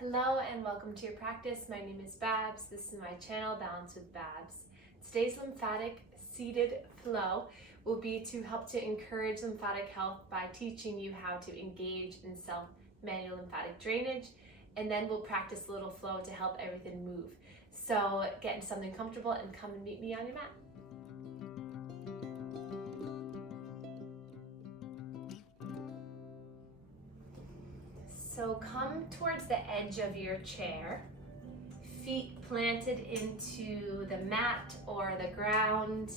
Hello and welcome to your practice. My name is Babz. This is my channel, Balance with Babz. Today's lymphatic seated flow will be to help to encourage lymphatic health by teaching you how to engage in self-manual lymphatic drainage, and then we'll practice a little flow to help everything move. So get into something comfortable and come and meet me on your mat. So come towards the edge of your chair, feet planted into the mat or the ground,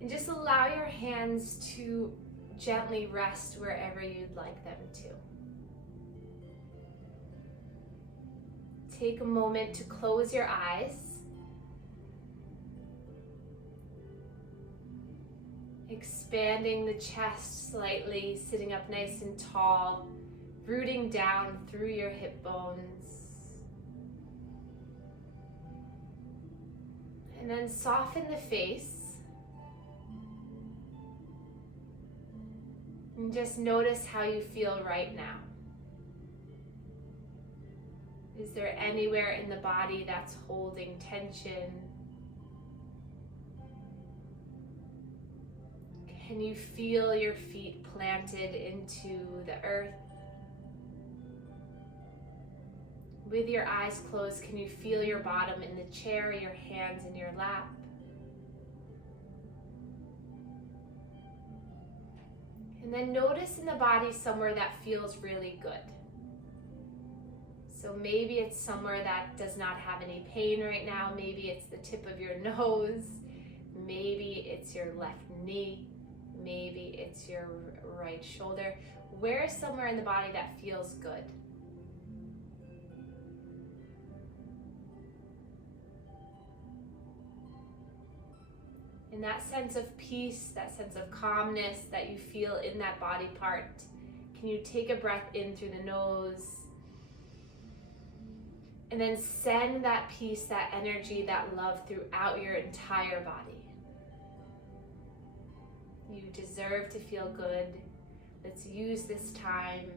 and just allow your hands to gently rest wherever you'd like them to. Take a moment to close your eyes. Expanding the chest slightly, sitting up nice and tall, rooting down through your hip bones. And then soften the face. And just notice how you feel right now. Is there anywhere in the body that's holding tension? Can you feel your feet planted into the earth? With your eyes closed, can you feel your bottom in the chair, your hands in your lap? And then notice in the body somewhere that feels really good. So maybe it's somewhere that does not have any pain right now. Maybe it's the tip of your nose. Maybe it's your left knee. Maybe it's your right shoulder. Where is somewhere in the body that feels good? And that sense of peace, that sense of calmness that you feel in that body part, can you take a breath in through the nose and then send that peace, that energy, that love throughout your entire body. You deserve to feel good. Let's use this time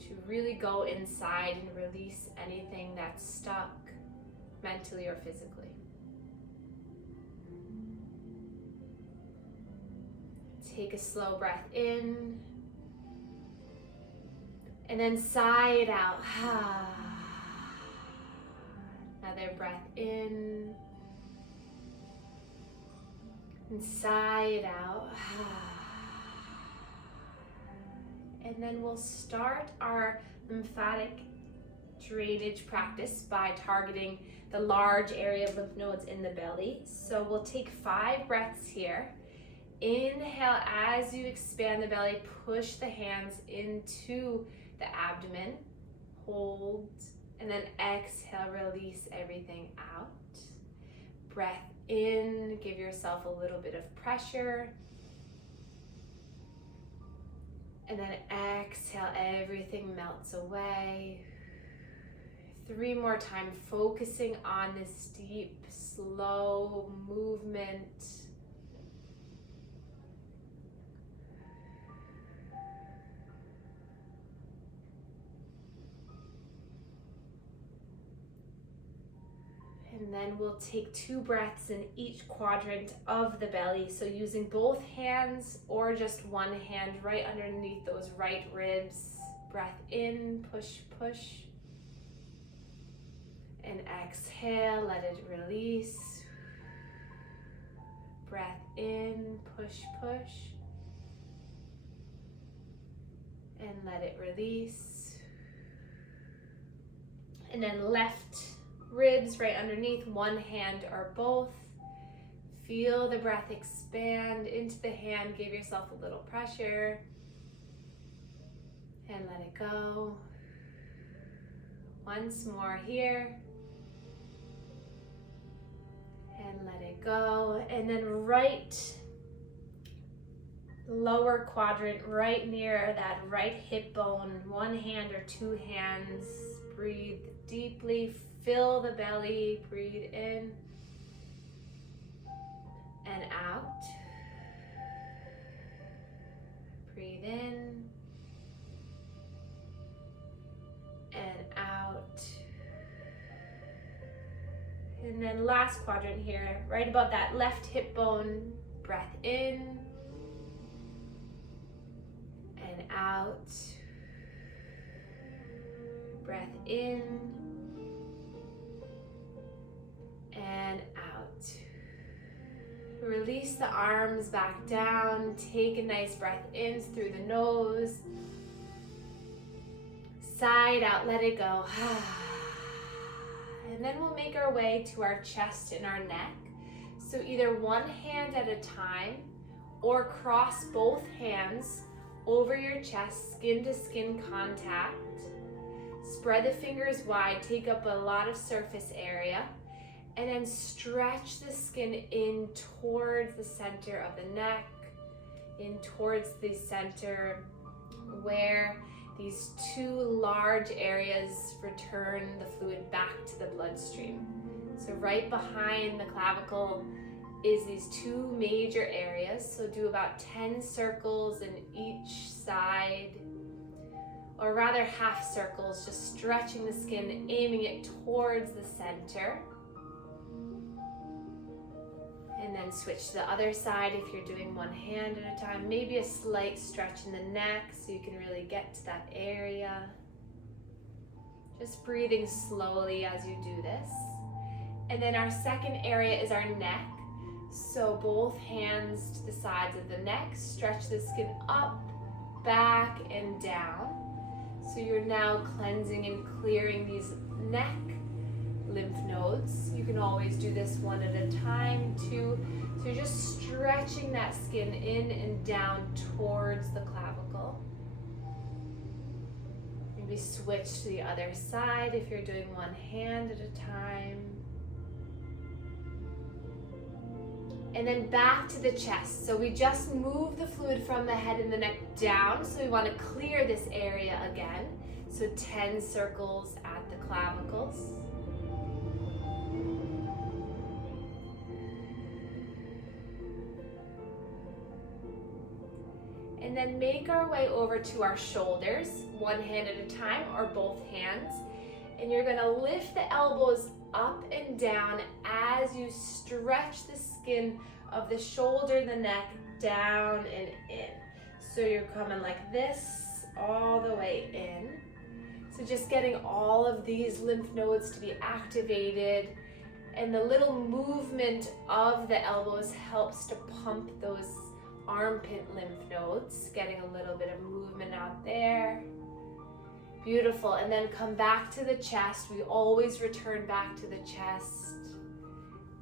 to really go inside and release anything that's stuck mentally or physically. Take a slow breath in, and then sigh it out. Another breath in, and sigh it out. And then we'll start our lymphatic drainage practice by targeting the large area of lymph nodes in the belly. So we'll take 5 breaths here. Inhale as you expand the belly, push the hands into the abdomen, hold, and then exhale, release everything out. Breath in, give yourself a little bit of pressure. And then exhale, everything melts away. 3 more times, focusing on this deep, slow movement. And then we'll take 2 breaths in each quadrant of the belly. So using both hands or just one hand right underneath those right ribs. Breath in, push, push. And exhale, let it release. Breath in, push, push. And let it release. And then left ribs right underneath, one hand or both. Feel the breath expand into the hand. Give yourself a little pressure. And let it go. Once more here. And let it go. And then right lower quadrant, right near that right hip bone, one hand or 2 hands. Breathe deeply. Fill the belly, breathe in and out. Breathe in and out. And then last quadrant here, right above that left hip bone, breath in and out. Breath in and out. Release the arms back down. Take a nice breath in through the nose. Side out, let it go. And then we'll make our way to our chest and our neck. So either one hand at a time or cross both hands over your chest, skin to skin contact. Spread the fingers wide, take up a lot of surface area, and then stretch the skin in towards the center of the neck, in towards the center where these two large areas return the fluid back to the bloodstream. So right behind the clavicle is these two major areas. So do about 10 circles in each side, or rather half circles, just stretching the skin, aiming it towards the center. And then switch to the other side if you're doing one hand at a time. Maybe a slight stretch in the neck so you can really get to that area. Just breathing slowly as you do this. And then our second area is our neck. So both hands to the sides of the neck, stretch the skin up, back, and down. So you're now cleansing and clearing these neck lymph nodes. You can always do this one at a time too. So you're just stretching that skin in and down towards the clavicle. Maybe switch to the other side if you're doing one hand at a time. And then back to the chest. So we just move the fluid from the head and the neck down. So we want to clear this area again. So 10 circles at the clavicles. And then make our way over to our shoulders, one hand at a time or both hands. And you're gonna lift the elbows up and down as you stretch the skin of the shoulder, the neck, down and in. So you're coming like this all the way in. So just getting all of these lymph nodes to be activated, and the little movement of the elbows helps to pump those armpit lymph nodes, getting a little bit of movement out there. Beautiful. And then come back to the chest. We always return back to the chest.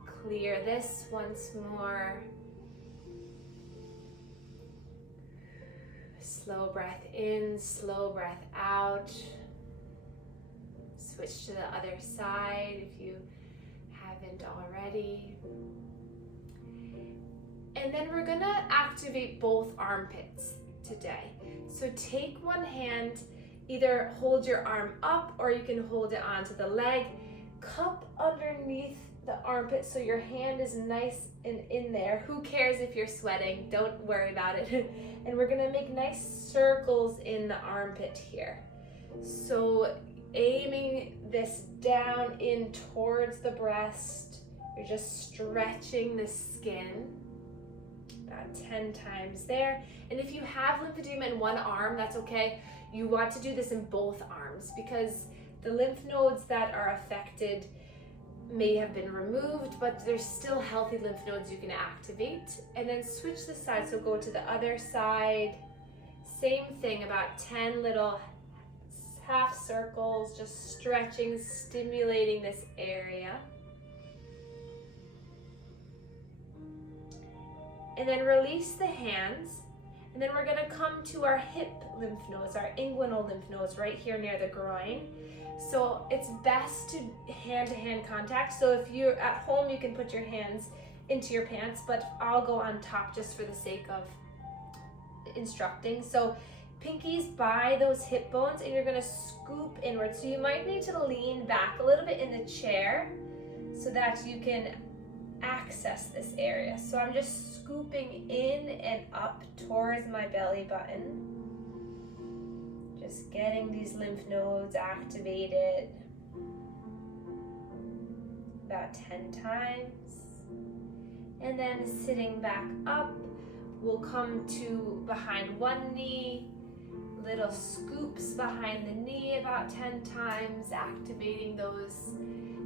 Clear this once more. Slow breath in, slow breath out. Switch to the other side if you haven't already. And then we're gonna activate both armpits today. So take one hand, either hold your arm up or you can hold it onto the leg, cup underneath the armpit so your hand is nice and in there. Who cares if you're sweating? Don't worry about it. And we're gonna make nice circles in the armpit here. So aiming this down in towards the breast, you're just stretching the skin. About 10 times there. And if you have lymphedema in one arm, that's okay. You want to do this in both arms because the lymph nodes that are affected may have been removed, but there's still healthy lymph nodes you can activate. And then switch the side, so go to the other side. Same thing, about 10 little half circles, just stretching, stimulating this area. And then release the hands. And then we're gonna come to our hip lymph nodes, our inguinal lymph nodes right here near the groin. So it's best to hand-to-hand contact. So if you're at home, you can put your hands into your pants, but I'll go on top just for the sake of instructing. So pinkies by those hip bones, and you're gonna scoop inward. So you might need to lean back a little bit in the chair so that you can access this area. So I'm just scooping in and up towards my belly button. Just getting these lymph nodes activated. about 10 times. And then sitting back up, we'll come to behind one knee, little scoops behind the knee about 10 times, activating those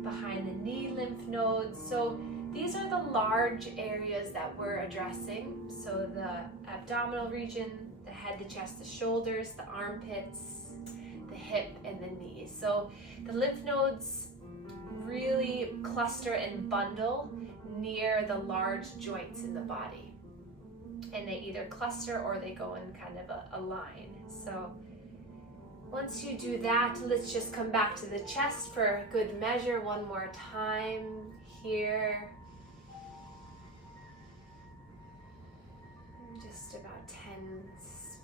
behind the knee lymph nodes. So these are the large areas that we're addressing. So the abdominal region, the head, the chest, the shoulders, the armpits, the hip, and the knees. So the lymph nodes really cluster and bundle near the large joints in the body. And they either cluster or they go in kind of a line. So once you do that, let's just come back to the chest for a good measure one more time here. Just about 10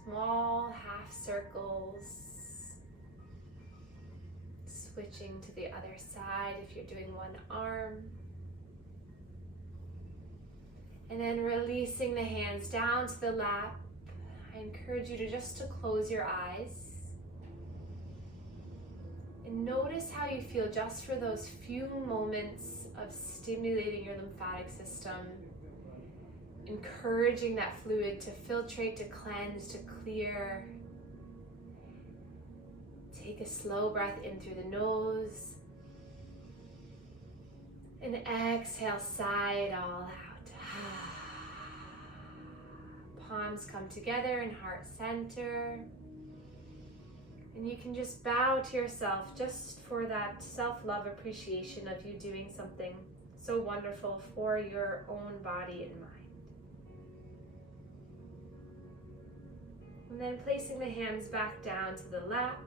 small half circles. Switching to the other side if you're doing one arm. And then releasing the hands down to the lap. I encourage you to close your eyes. And notice how you feel just for those few moments of stimulating your lymphatic system, encouraging that fluid to filtrate, to cleanse, to clear. Take a slow breath in through the nose. And exhale, sigh it all out. Palms come together in heart center. And you can just bow to yourself just for that self-love appreciation of you doing something so wonderful for your own body and mind. And then placing the hands back down to the lap.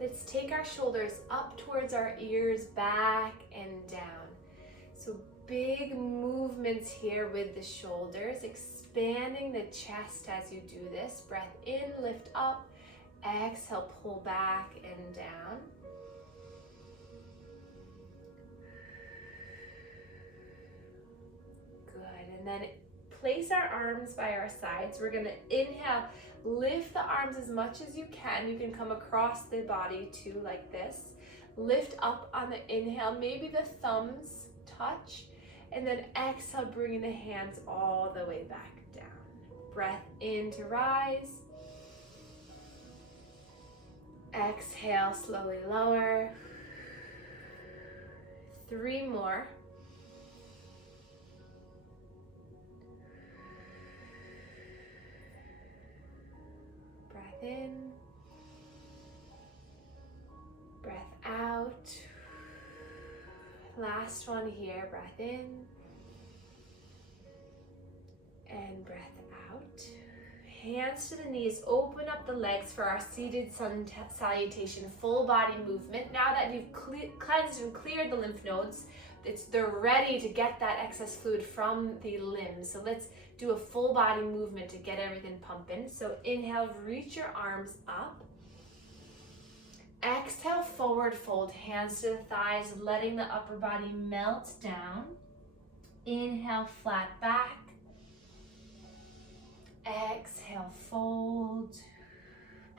Let's take our shoulders up towards our ears, back and down. So big movements here with the shoulders, expanding the chest as you do this. Breath in, lift up. Exhale, pull back and down. Good. And then place our arms by our sides. We're going to inhale, lift the arms as much as you can. You can come across the body too, like this. Lift up on the inhale, maybe the thumbs touch. And then exhale, bringing the hands all the way back down. Breath in to rise. Exhale, slowly lower. 3 more. Breath in. Breath out. Last one here, breath in and breath out. Hands to the knees, open up the legs for our seated sun salutation, full body movement. Now that you've cleansed and cleared the lymph nodes, they're ready to get that excess fluid from the limbs. So let's do a full body movement to get everything pumping. So inhale, reach your arms up. Exhale, forward fold, hands to the thighs, letting the upper body melt down. Inhale, flat back. Exhale, fold.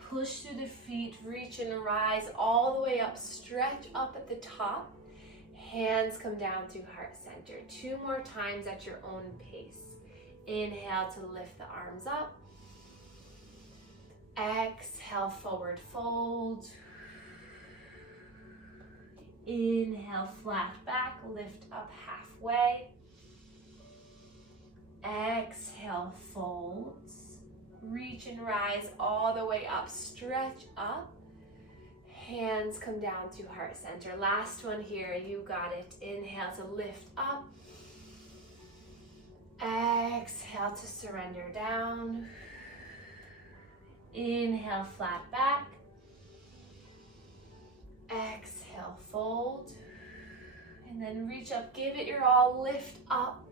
Push through the feet, reach and rise all the way up, stretch up at the top. Hands come down through heart center. 2 more times at your own pace. Inhale to lift the arms up. Exhale, forward fold. Inhale, flat back, lift up halfway. Exhale, folds. Reach and rise all the way up, stretch up. Hands come down through heart center. Last one here, you got it. Inhale to lift up. Exhale to surrender down. Inhale, flat back. Exhale, fold. And then reach up, give it your all, lift up.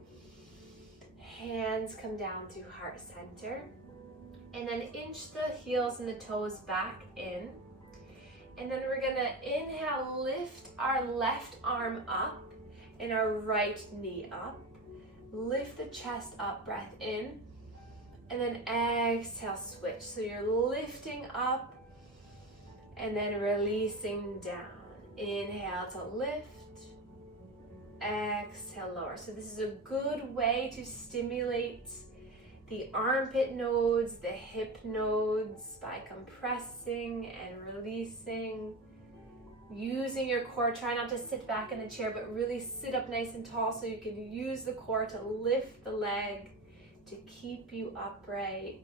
Hands come down through heart center. And then inch the heels and the toes back in. And then we're gonna inhale, lift our left arm up and our right knee up. Lift the chest up, breath in. And then exhale, switch. So you're lifting up and then releasing down. Inhale to lift, exhale, lower. So this is a good way to stimulate the armpit nodes, the hip nodes by compressing and releasing. Using your core, try not to sit back in the chair, but really sit up nice and tall so you can use the core to lift the leg to keep you upright.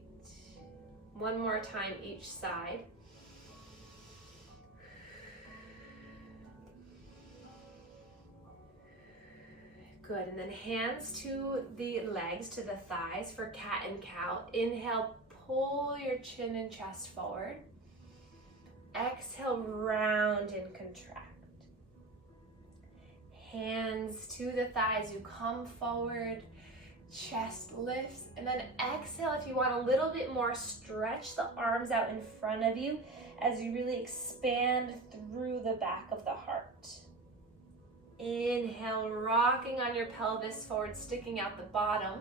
One more time each side. Good, and then hands to the legs, to the thighs for cat and cow. Inhale, pull your chin and chest forward. Exhale, round and contract. Hands to the thighs, you come forward, chest lifts, and then exhale. If you want a little bit more, stretch the arms out in front of you as you really expand through the back of the heart. Inhale, rocking on your pelvis forward, sticking out the bottom.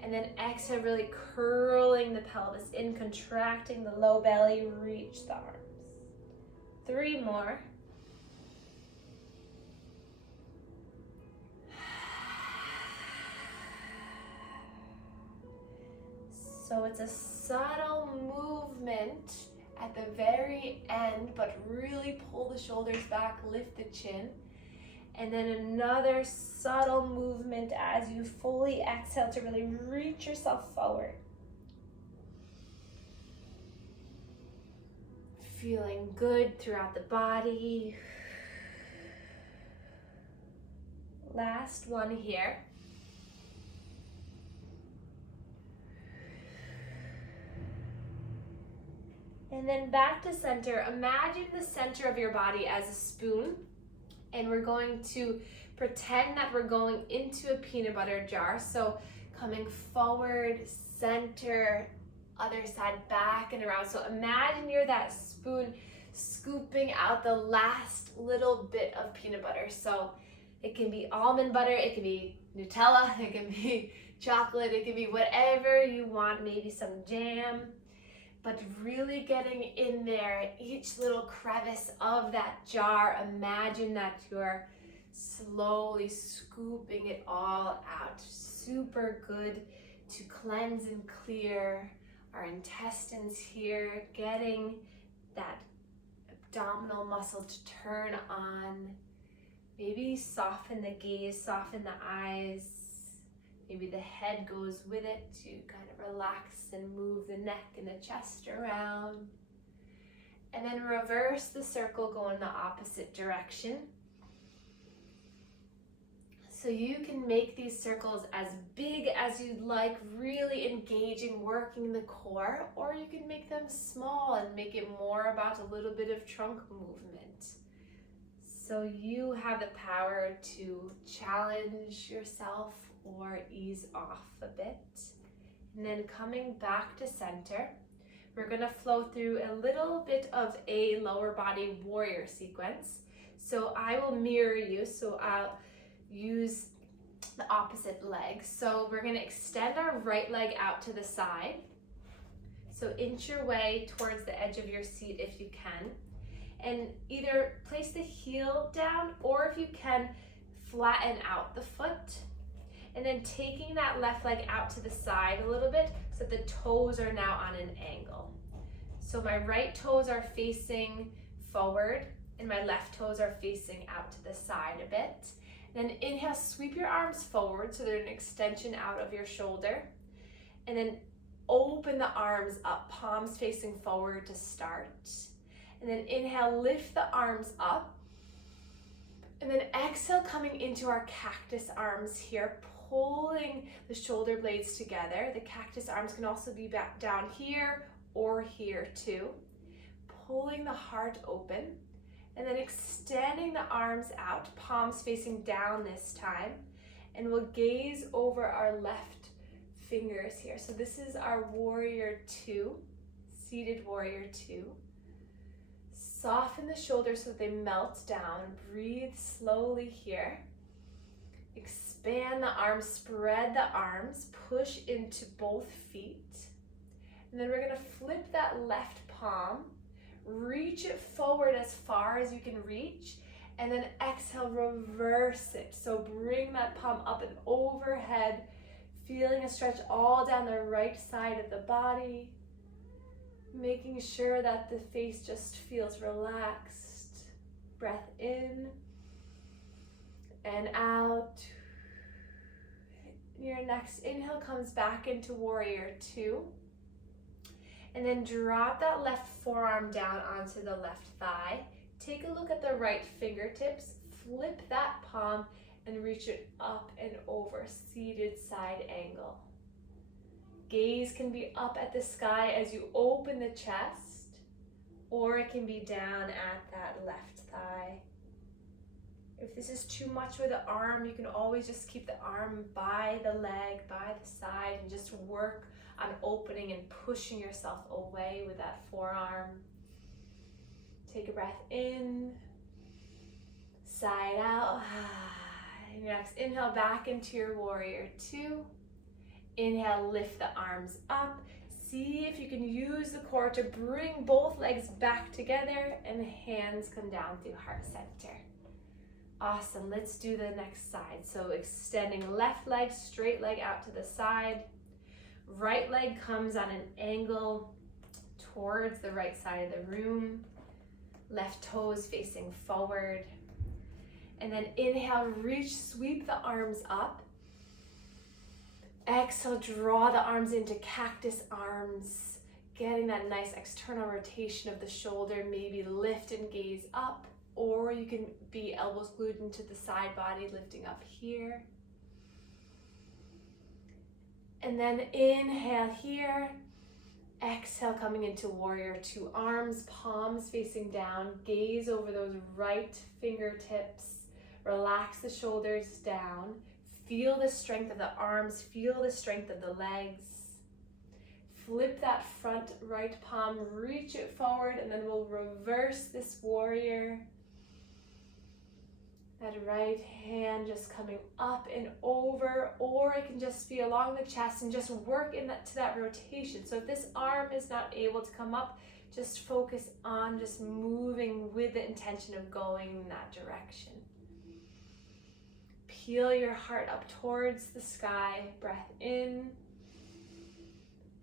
And then exhale, really curling the pelvis in, contracting the low belly, reach the arms. 3 more. So it's a subtle movement at the very end, but really pull the shoulders back, lift the chin. And then another subtle movement as you fully exhale to really reach yourself forward. Feeling good throughout the body. Last one here. And then back to center. Imagine the center of your body as a spoon. And we're going to pretend that we're going into a peanut butter jar. So coming forward, center, other side, back and around. So imagine you're that spoon scooping out the last little bit of peanut butter. So it can be almond butter, it can be Nutella, it can be chocolate, it can be whatever you want, maybe some jam. But really getting in there, each little crevice of that jar, imagine that you're slowly scooping it all out. Super good to cleanse and clear our intestines here, getting that abdominal muscle to turn on. Maybe soften the gaze, soften the eyes. Maybe the head goes with it to kind of relax and move the neck and the chest around. And then reverse the circle, go in the opposite direction. So you can make these circles as big as you'd like, really engaging, working the core, or you can make them small and make it more about a little bit of trunk movement. So you have the power to challenge yourself or ease off a bit. And then coming back to center, we're gonna flow through a little bit of a lower body warrior sequence. So I will mirror you, so I'll use the opposite leg. So we're gonna extend our right leg out to the side. So inch your way towards the edge of your seat if you can. And either place the heel down, or if you can, flatten out the foot. And then taking that left leg out to the side a little bit so that the toes are now on an angle. So my right toes are facing forward and my left toes are facing out to the side a bit. And then inhale, sweep your arms forward so they're an extension out of your shoulder. And then open the arms up, palms facing forward to start. And then inhale, lift the arms up. And then exhale, coming into our cactus arms here, pulling the shoulder blades together. The cactus arms can also be back down here or here too. Pulling the heart open and then extending the arms out, palms facing down this time. And we'll gaze over our left fingers here. So this is our warrior 2, seated warrior 2. Soften the shoulders so that they melt down. Breathe slowly here. Expand the arms, spread the arms, push into both feet. And then we're gonna flip that left palm, reach it forward as far as you can reach, and then exhale, reverse it. So bring that palm up and overhead, feeling a stretch all down the right side of the body, making sure that the face just feels relaxed. Breath in and out. Your next inhale comes back into warrior two. And then drop that left forearm down onto the left thigh. Take a look at the right fingertips. Flip that palm and reach it up and over, seated side angle. Gaze can be up at the sky as you open the chest, or it can be down at that left thigh. If this is too much with the arm, you can always just keep the arm by the leg, by the side, and just work on opening and pushing yourself away with that forearm. Take a breath in, side out. And your next inhale back into your warrior two. Inhale, lift the arms up. See if you can use the core to bring both legs back together, and hands come down through heart center. Awesome, let's do the next side. So extending left leg, straight leg out to the side. Right leg comes on an angle towards the right side of the room. Left toes facing forward. And then inhale, reach, sweep the arms up. Exhale, draw the arms into cactus arms, getting that nice external rotation of the shoulder. Maybe lift and gaze up, or you can be elbows glued into the side body, lifting up here. And then inhale here, exhale, coming into warrior two, arms, palms facing down, gaze over those right fingertips, relax the shoulders down, feel the strength of the arms, feel the strength of the legs. Flip that front right palm, reach it forward, and then we'll reverse this warrior. That right hand just coming up and over, or it can just be along the chest and just work in that to that rotation. So if this arm is not able to come up, just focus on just moving with the intention of going in that direction. Peel your heart up towards the sky. Breath in.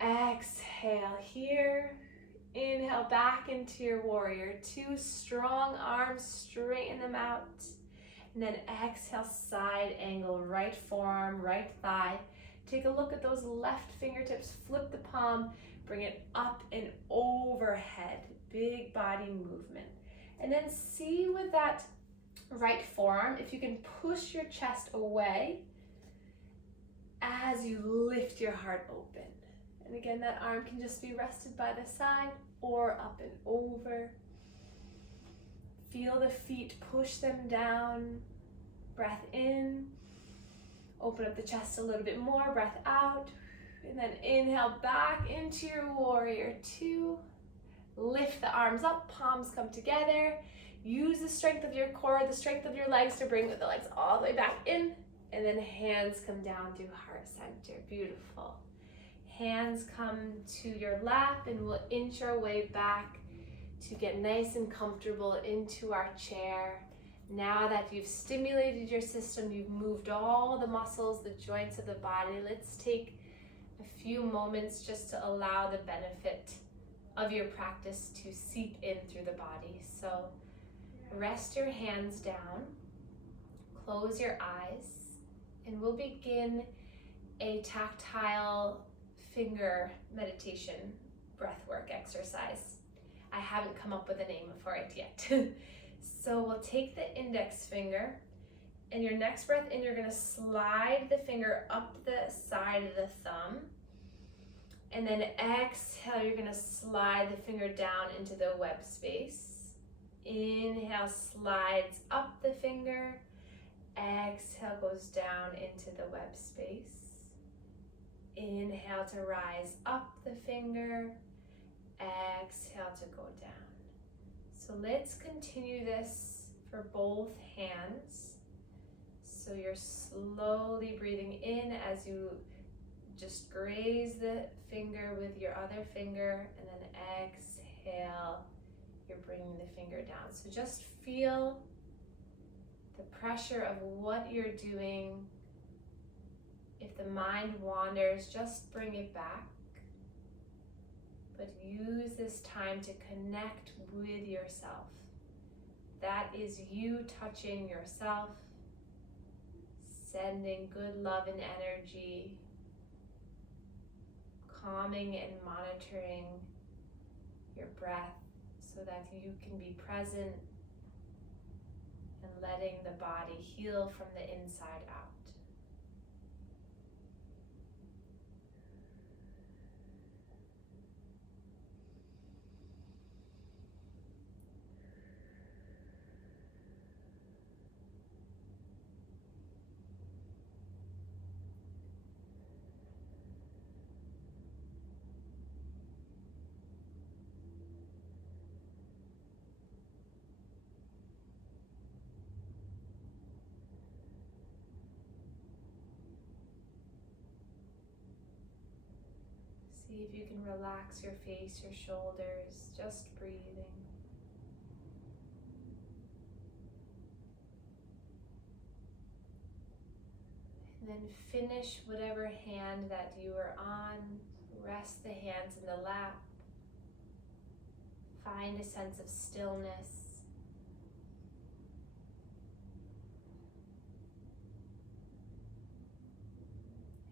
Exhale here. Inhale back into your warrior two. Strong arms, straighten them out. And then exhale, side angle, right forearm, right thigh. Take a look at those left fingertips, flip the palm, bring it up and overhead. Big body movement. And then see with that right forearm, if you can push your chest away as you lift your heart open. And again, that arm can just be rested by the side or up and over. Feel the feet, push them down. Breath in. Open up the chest a little bit more. Breath out. And then inhale back into your warrior two. Lift the arms up, palms come together. Use the strength of your core, the strength of your legs to bring the legs all the way back in. And then hands come down through heart center. Beautiful. Hands come to your lap, and we'll inch our way back to get nice and comfortable into our chair. Now that you've stimulated your system, you've moved all the muscles, the joints of the body, let's take a few moments just to allow the benefit of your practice to seep in through the body. So rest your hands down, close your eyes, and we'll begin a tactile finger meditation breathwork exercise. I haven't come up with a name for it yet. So we'll take the index finger, and your next breath in, you're gonna slide the finger up the side of the thumb. And then exhale, you're gonna slide the finger down into the web space. Inhale, slides up the finger. Exhale, goes down into the web space. Inhale to rise up the finger. Exhale to go down. So let's continue this for both hands. So you're slowly breathing in as you just graze the finger with your other finger, and then exhale you're bringing the finger down. So just feel the pressure of what you're doing. If the mind wanders, just bring it back. But use this time to connect with yourself. That is you touching yourself, sending good love and energy, calming and monitoring your breath so that you can be present and letting the body heal from the inside out. See if you can relax your face, your shoulders, just breathing. And then finish whatever hand that you are on. Rest the hands in the lap. Find a sense of stillness.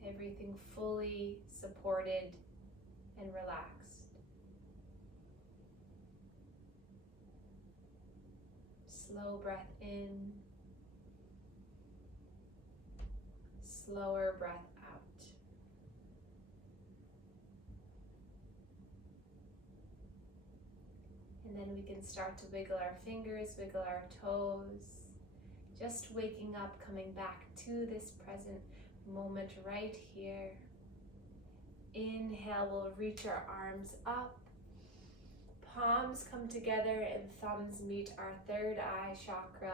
Everything fully supported and relaxed. Slow breath in, slower breath out. And then we can start to wiggle our fingers, wiggle our toes, just waking up, coming back to this present moment right here. Inhale, we'll reach our arms up. Palms come together and thumbs meet our third eye chakra,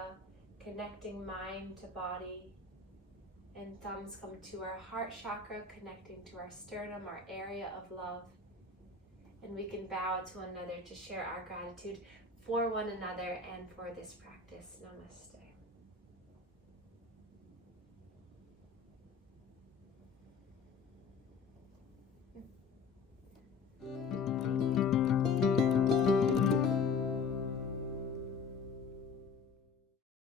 connecting mind to body. And thumbs come to our heart chakra, connecting to our sternum, our area of love. And we can bow to one another to share our gratitude for one another and for this practice. Namaste.